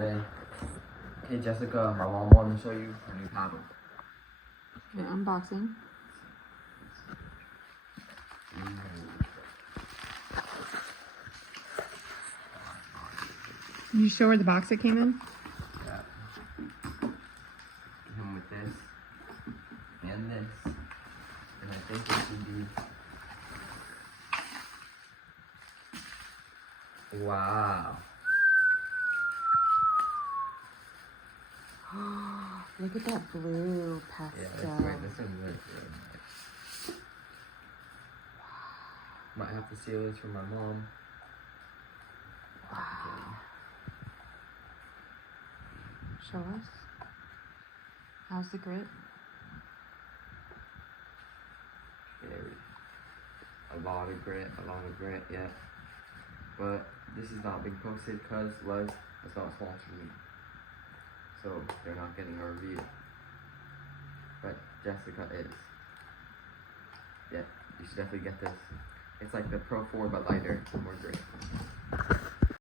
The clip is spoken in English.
Okay, Jessica, my mom wanted to show you her new paddle. Okay, unboxing. Did you show her the box it came in? Yeah. Him with this and this, and I think it should be. Wow. Look at that blue pastel. Yeah, that's right. This one's really nice. Might have to steal this from my mom. Wow. Show us. How's the grip? Very. A lot of grit, yeah. But this is not being posted because Luzz is not sponsoring me. So they're not getting a review. But Jessica is. Yeah, you should definitely get this. It's like the Pro 4 but lighter and more grit.